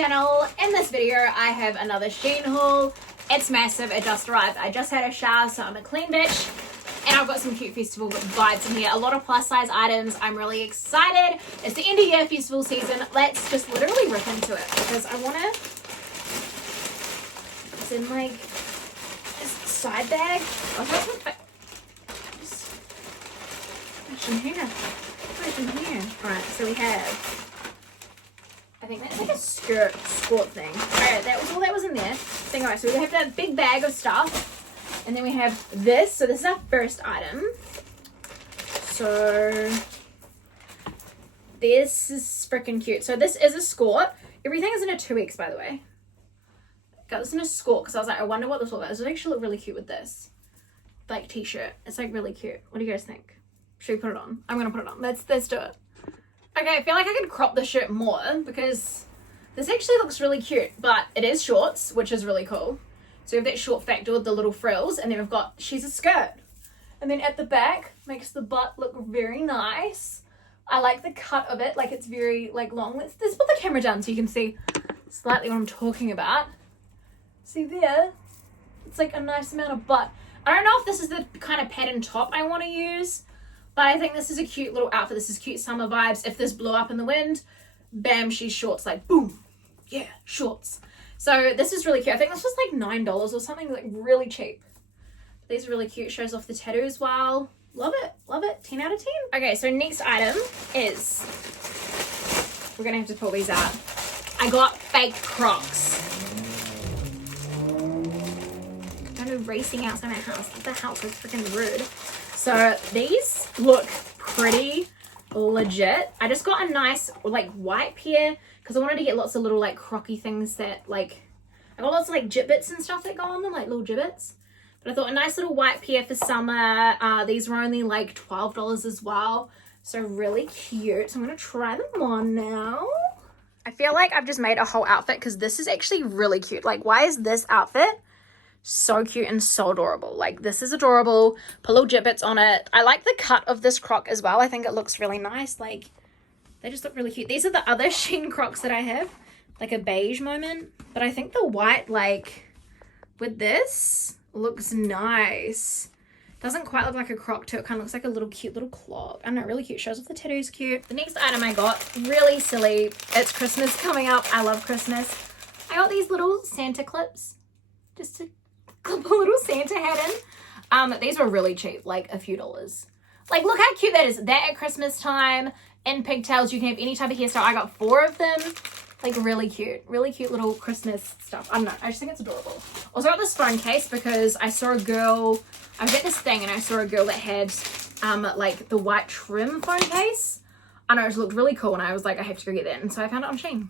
channel. In this video I have another Shein haul. It's massive, it just arrived. I just had a shower, so I'm a clean bitch. And I've got some cute festival vibes in here. A lot of plus size items. I'm really excited. It's the end of year festival season. Let's just literally rip into it because I want to... It's in like this side bag. Oh, that's what in here. What's in here? Alright, so we have... I think that's like a sport thing. Alright, that was all that was in there. So, anyway, so we have that big bag of stuff. And then we have this. So this is our first item. So this is freaking cute. So this is a skirt. Everything is in a 2X, by the way. Got this in a skirt because I was like, I wonder what this will look like. This would actually look really cute with this like t-shirt. It's like really cute. What do you guys think? Should we put it on? I'm gonna put it on. Let's do it. Okay, I feel like I could crop the shirt more because this actually looks really cute, but it is shorts, which is really cool. So we have that short factor with the little frills, and then we've got, she's a skirt. And then at the back, makes the butt look very nice. I like the cut of it, like it's very like long. Let's put the camera down so you can see slightly what I'm talking about. See there? It's like a nice amount of butt. I don't know if this is the kind of pattern top I want to use, but I think this is a cute little outfit. This is cute summer vibes. If this blew up in the wind, bam, she's shorts, like boom. Yeah, shorts. So this is really cute. I think this was like $9 or something, like really cheap. These are really cute. Shows off the tattoo as well. Love it. Love it. 10 out of 10. Okay, so next item is... We're going to have to pull these out. I got fake Crocs. I'm kind of racing outside my house. The house is freaking rude. So these look pretty legit. I just got a nice like white pair because I wanted to get lots of little like crocky things that like, I got lots of like gibbets and stuff that go on them, like little gibbets. But I thought a nice little white pair for summer. These were only like $12 as well. So really cute. So I'm going to try them on now. I feel like I've just made a whole outfit because this is actually really cute. Like, why is this outfit so cute and so adorable? Like, this is adorable. Put little gibbets on it. I like the cut of this croc as well. I think it looks really nice. Like, they just look really cute. These are the other Shein Crocs that I have. Like a beige moment. But I think the white, like, with this, looks nice. Doesn't quite look like a croc too. It kind of looks like a little cute little clog. I don't know, really cute. Shows off the tattoos, cute. The next item I got, really silly. It's Christmas coming up. I love Christmas. I got these little Santa clips. Just to clip a little Santa hat in. These were really cheap, like a few dollars. Like, look how cute that is. That at Christmas time. In pigtails, you can have any type of hairstyle. I got 4 of them. Like, really cute little Christmas stuff. I don't know, I just think it's adorable. Also got this phone case because I saw a girl, I was at this thing and I saw a girl that had like the white trim phone case. I know, it looked really cool and I was like, I have to go get that. And so I found it on Shein.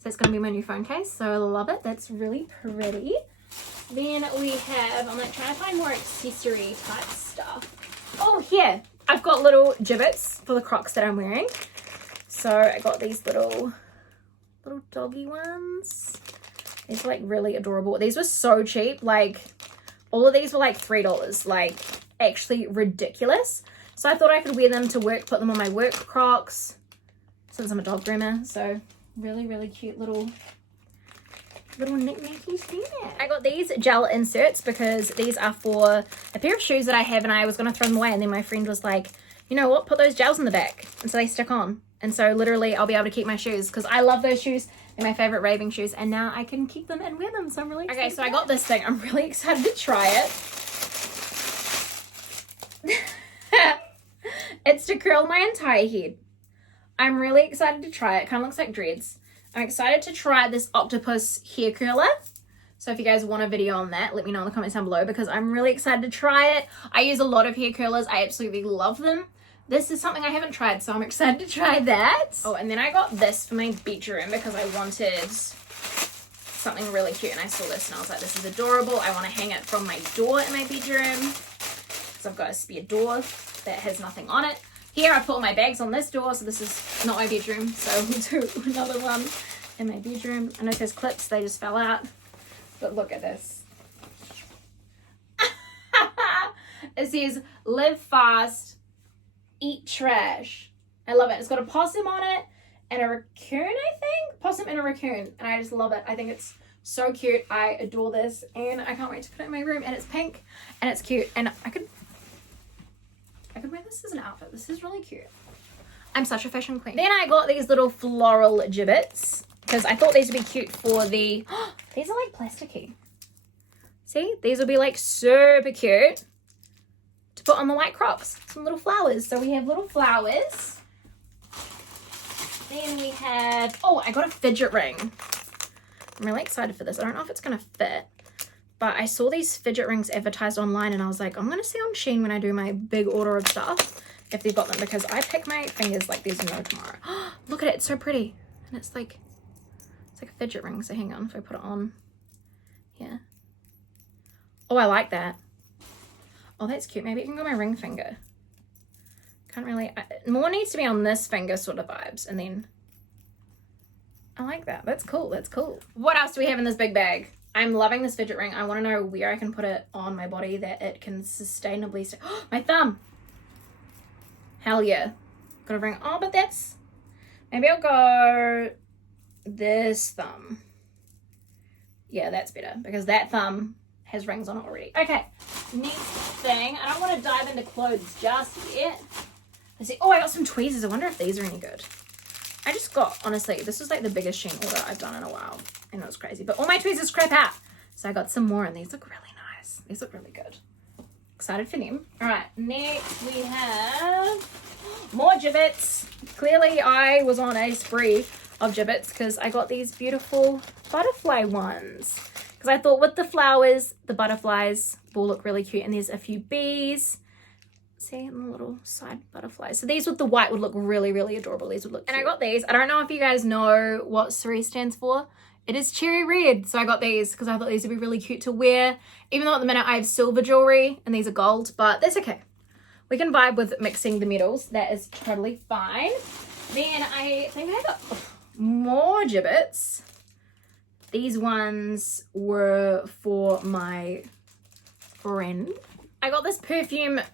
So it's gonna be my new phone case. So I love it. That's really pretty. Then we have, I'm like trying to find more accessory type stuff. Oh, here. I've got little gibbets for the Crocs that I'm wearing. So I got these little doggy ones. These are like really adorable. These were so cheap. Like, all of these were like $3. Like, actually ridiculous. So I thought I could wear them to work, put them on my work Crocs since I'm a dog groomer. So really cute little knick-knackies there. I got these gel inserts because these are for a pair of shoes that I have and I was going to throw them away, and then my friend was like, you know what, put those gels in the back. And so they stick on. And so literally I'll be able to keep my shoes because I love those shoes. They're my favorite raving shoes. And now I can keep them and wear them. So I'm really excited. Okay, so I got this thing. I'm really excited to try it. It's to curl my entire head. I'm really excited to try it. It kind of looks like dreads. I'm excited to try this octopus hair curler. So if you guys want a video on that, let me know in the comments down below because I'm really excited to try it. I use a lot of hair curlers. I absolutely love them. This is something I haven't tried, so I'm excited to try that. Oh, and then I got this for my bedroom because I wanted something really cute. And I saw this and I was like, this is adorable. I want to hang it from my door in my bedroom because I've got a spare door that has nothing on it. Here, I put all my bags on this door, so this is not my bedroom. So we'll do another one in my bedroom. I know there's clips, they just fell out. But look at this. It says, live fast, eat trash. I love it. It's got a possum on it and a raccoon, I think. Possum and a raccoon. And I just love it. I think it's so cute. I adore this. And I can't wait to put it in my room. And it's pink. And it's cute. And I could wear this as an outfit. This is really cute. I'm such a fashion queen. Then I got these little floral gibbets. Because I thought these would be cute for the... these are like plasticky. See? These will be like super cute to put on the white Crocs. Some little flowers. So we have little flowers. Then we have... oh, I got a fidget ring. I'm really excited for this. I don't know if it's going to fit. But I saw these fidget rings advertised online and I was like, I'm going to see on Shein when I do my big order of stuff if they've got them. Because I pick my fingers like there's no tomorrow. Look at it. It's so pretty. And it's like a fidget ring. So hang on if I put it on here. Oh, I like that. Oh, that's cute. Maybe it can go on my ring finger. Can't really... more needs to be on this finger sort of vibes. And then... I like that. That's cool. That's cool. What else do we have in this big bag? I'm loving this fidget ring. I want to know where I can put it on my body that it can sustainably stay. Oh, my thumb. Hell yeah. Got a ring. Oh, but that's... maybe I'll go this thumb. Yeah, that's better. Because that thumb has rings on it already. Okay. Next thing. I don't want to dive into clothes just yet. Let's see. Oh, I got some tweezers. I wonder if these are any good. I just got, honestly, this was like the biggest Shein order I've done in a while. And it was crazy. But all my tweezers crap out. So I got some more and these look really nice. These look really good. Excited for them. All right. Next we have more gibbets. Clearly I was on a spree of gibbets because I got these beautiful butterfly ones. Because I thought with the flowers, the butterflies will look really cute. And there's a few bees. See, and the little side butterflies. So these with the white would look really, really adorable. These would look cute. And I got these. I don't know if you guys know what Cerise stands for. It is cherry red. So I got these because I thought these would be really cute to wear. Even though at the minute I have silver jewelry and these are gold. But that's okay. We can vibe with mixing the metals. That is totally fine. Then I think I got more gibbets. These ones were for my friend. I got this perfumerizer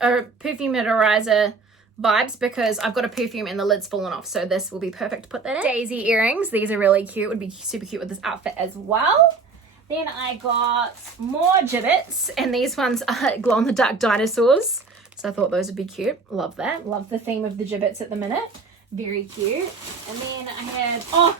vibes because I've got a perfume and the lid's fallen off. So this will be perfect to put that in. Daisy earrings. These are really cute. Would be super cute with this outfit as well. Then I got more gibbets. And these ones are glow-in-the-dark dinosaurs. So I thought those would be cute. Love that. Love the theme of the gibbets at the minute. Very cute. And then I had... oh!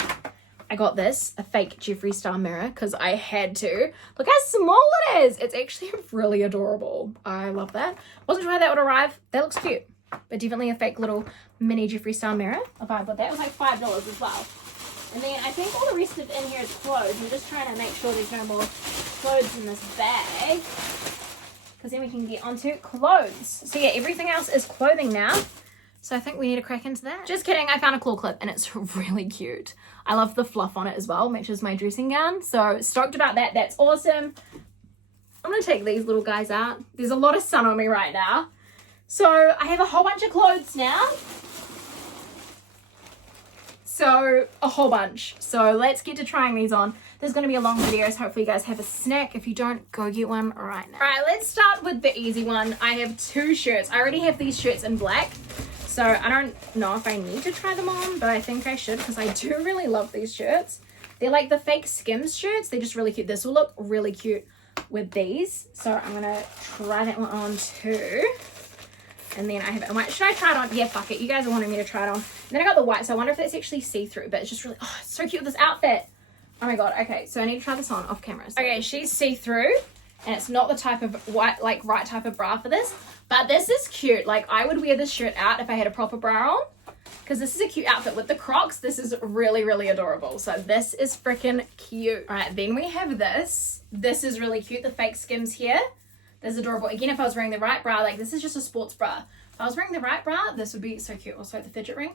I got this, a fake Jeffree Star mirror, because I had to. Look how small it is. It's actually really adorable. I love that. Wasn't sure how that would arrive. That looks cute. But definitely a fake little mini Jeffree Star mirror. I'll vibe with that. It was like $5 as well. And then I think all the rest of in here is clothes. I'm just trying to make sure there's no more clothes in this bag. Because then we can get onto clothes. So yeah, everything else is clothing now. So I think we need to crack into that. Just kidding, I found a claw clip and it's really cute. I love the fluff on it as well, matches my dressing gown. So stoked about that, that's awesome. I'm gonna take these little guys out. There's a lot of sun on me right now. So I have a whole bunch of clothes now. So a whole bunch. So let's get to trying these on. There's gonna be a long video, so hopefully you guys have a snack. If you don't, go get one right now. All right, let's start with the easy one. I have 2 shirts. I already have these shirts in black. So I don't know if I need to try them on, but I think I should because I do really love these shirts. They're like the fake Skims shirts. They're just really cute. This will look really cute with these. So I'm going to try that one on too. And then I have it. Should I try it on? Yeah, fuck it. You guys are wanting me to try it on. And then I got the white. So I wonder if that's actually see-through, but it's just really, oh, it's so cute with this outfit. Oh my God. Okay. So I need to try this on off camera. So. Okay. She's see-through and it's not the type of white, like right type of bra for this. But this is cute. Like, I would wear this shirt out if I had a proper bra on. Because this is a cute outfit. With the Crocs, this is really, really adorable. So this is freaking cute. All right, then we have this. This is really cute. The fake Skims here. This is adorable. Again, if I was wearing the right bra, like this is just a sports bra. If I was wearing the right bra, this would be so cute. Also, the fidget ring.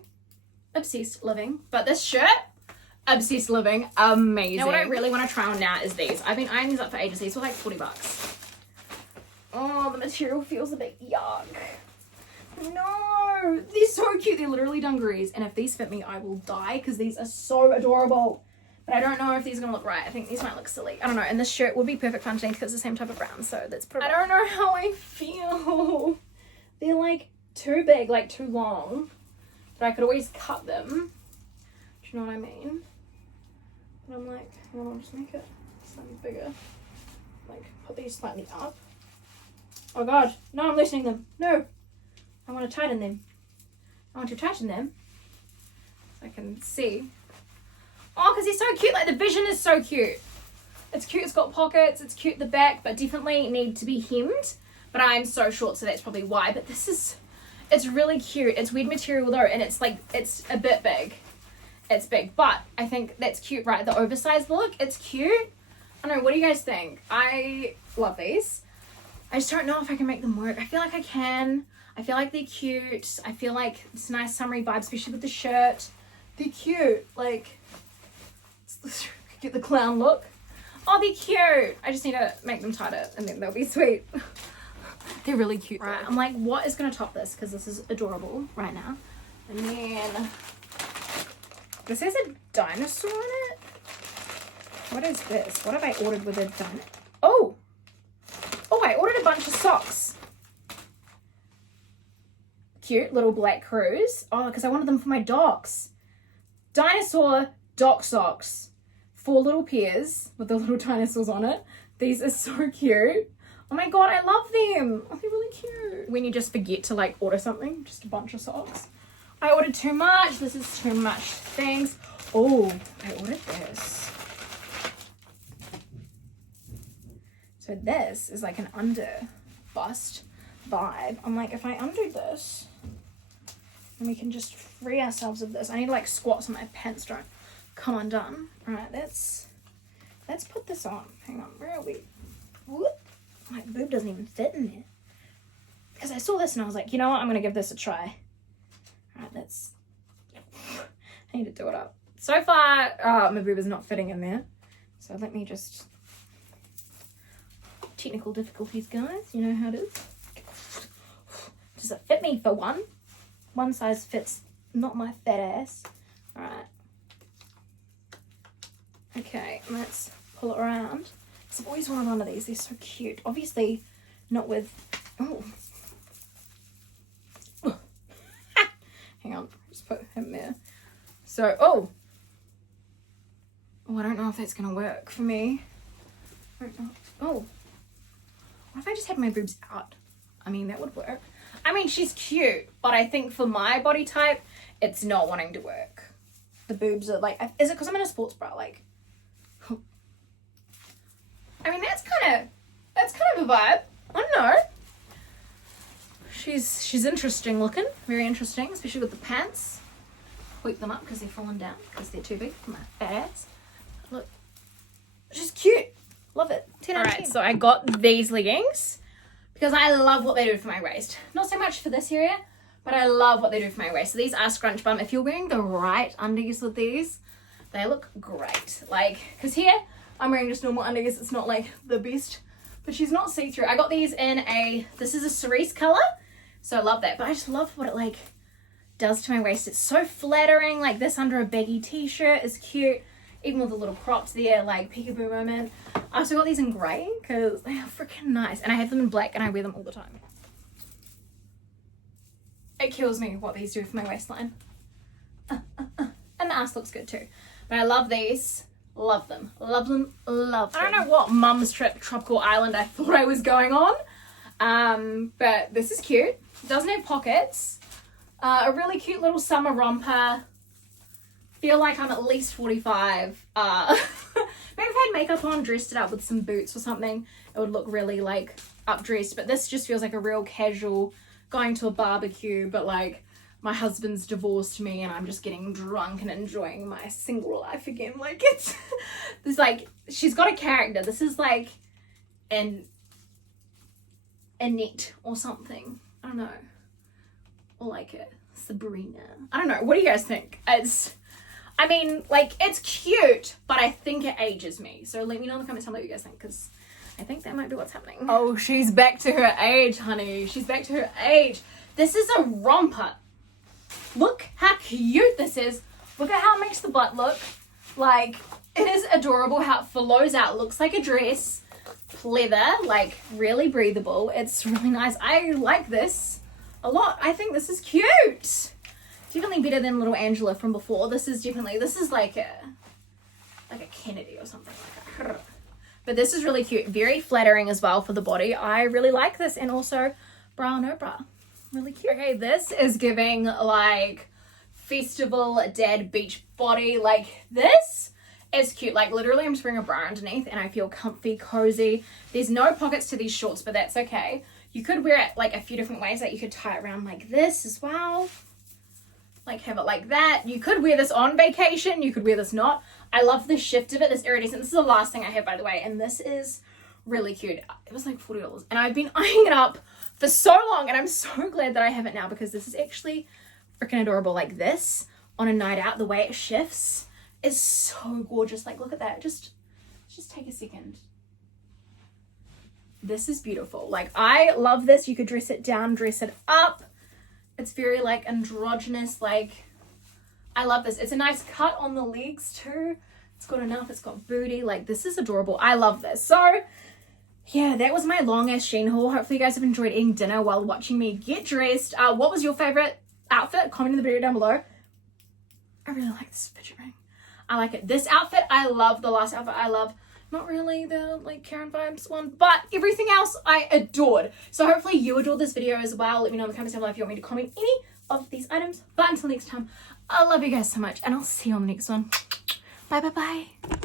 Obsessed living. But this shirt, obsessed living. Amazing. Now, what I really want to try on now is these. I've been eyeing these up for ages. These were like $40. Oh, the material feels a bit yuck. No, they're so cute. They're literally dungarees. And if these fit me, I will die because these are so adorable. But I don't know if these are going to look right. I think these might look silly. I don't know. And this shirt would be perfect underneath because it's the same type of brown. So let's put it on. I don't know how I feel. They're like too big, like too long. But I could always cut them. you know what I mean? And I'm like, I'll just make it slightly bigger. Like, put these slightly up. Oh god, no, I'm loosening them. No, I want to tighten them. I want to tighten them so I can see. Oh, because he's so cute. Like, the vision is so cute. It's cute, it's got pockets, it's cute at the back, but definitely need to be hemmed. But I'm so short, so that's probably why. But this is, it's really cute. It's weird material though, and it's like, it's a bit big. It's big, but I think that's cute, right? The oversized look, it's cute. I don't know, what do you guys think? I love these. I just don't know if I can make them work. I feel like I can. I feel like they're cute. I feel like it's a nice summery vibe, especially with the shirt. They're cute. Like, get the clown look. Oh, they're cute. I just need to make them tighter and then they'll be sweet. They're really cute. Right, I'm like, what is going to top this? Because this is adorable right now. And then this has a dinosaur on it. What is this? What have I ordered with a dinosaur? Oh! Oh, I ordered a bunch of socks. Cute little black crews. Oh, because I wanted them for my docs. Dinosaur doc socks. 4 little pairs with the little dinosaurs on it. These are so cute. Oh my god, I love them. Oh, they're really cute. When you just forget to like order something, just a bunch of socks. I ordered too much. This is too much things. Oh, I ordered this. So this is like an under bust vibe. I'm like, if I undo this, then we can just free ourselves of this. I need to like squat so my pants don't come undone. Alright, let's put this on. Hang on, where are we? Whoop. My boob doesn't even fit in there. Because I saw this and I was like, you know what, I'm gonna give this a try. Alright, let's I need to do it up. So far, my boob is not fitting in there. So let me just technical difficulties, guys. You know how it is. Does it fit me for one? One size fits not my fat ass. Alright. Okay, let's pull it around. I've always wanted one of these. They're so cute. Obviously, not with... Oh. Hang on. Just put him there. So, oh. Oh, I don't know if that's going to work for me. I don't know. Oh. What if I just had my boobs out? I mean, that would work. I mean, she's cute, but I think for my body type, it's not wanting to work. The boobs are like... Is it because I'm in a sports bra? Like... I mean, that's kind of a vibe. I don't know. She's interesting looking, very interesting, especially with the pants. Sweep them up because they're falling down because they're too big for my fat ass. Look, she's cute. Love it. 10 out of 10. Alright, so I got these leggings because I love what they do for my waist. Not so much for this area, but I love what they do for my waist. So these are scrunch bum. If you're wearing the right undies with these, they look great. Like, because here I'm wearing just normal undies. It's not like the best, but she's not see-through. I got these in this is a cerise color, so I love that. But I just love what it like does to my waist. It's so flattering. Like this under a baggy t-shirt is cute, even with the little crops there, like peekaboo moment. I also got these in grey because they are freaking nice, and I have them in black and I wear them all the time. It kills me what these do for my waistline. And the ass looks good too. But I love these. Love them. Love them. Love them. I don't know what mum's trip tropical island I thought I was going on. But this is cute. It doesn't have pockets. A really cute little summer romper. Feel like I'm at least 45. Maybe if I had makeup on, dressed it up with some boots or something, it would look really like up-dressed. But this just feels like a real casual going to a barbecue, but like my husband's divorced me and I'm just getting drunk and enjoying my single life again. Like it's like, she's got a character. This is like Annette or something. I don't know. Or like a Sabrina. I don't know. What do you guys think? I mean, like, it's cute, but I think it ages me. So let me know in the comments what you guys think, because I think that might be what's happening. Oh, she's back to her age, honey. She's back to her age. This is a romper. Look how cute this is. Look at how it makes the butt look. Like, it is adorable how it flows out. Looks like a dress. Pleather, like, really breathable. It's really nice. I like this a lot. I think this is cute. Definitely better than little Angela from before. This is like a Kennedy or something like that. But this is really cute. Very flattering as well for the body. I really like this. And also bra, no bra. Really cute. Okay, this is giving like festival dad beach body. Like this is cute. Like literally I'm just wearing a bra underneath and I feel comfy, cozy. There's no pockets to these shorts, but that's okay. You could wear it like a few different ways. Like you could tie it around like this as well. Like have it like that. You could wear this on vacation. You could wear this not. I love the shift of it. This iridescent. This is the last thing I have, by the way. And this is really cute. It was like $40. And I've been eyeing it up for so long. And I'm so glad that I have it now because this is actually freaking adorable. Like this on a night out, the way it shifts is so gorgeous. Like look at that. Just take a second. This is beautiful. Like I love this. You could dress it down, dress it up. It's very like androgynous. Like I love this. It's a nice cut on the legs too. It's got enough. It's got booty. Like this is adorable. I love this. So yeah, that was my long-ass Shein haul. Hopefully you guys have enjoyed eating dinner while watching me get dressed. What was your favorite outfit? Comment in the video down below. I really like this fidget ring. I like it. This outfit, I love. The last outfit, I love. Not really the like Karen vibes one, but everything else I adored. So hopefully you adored this video as well. Let me know in the comments down below if you want me to comment any of these items. But until next time, I love you guys so much and I'll see you on the next one. Bye, bye, bye.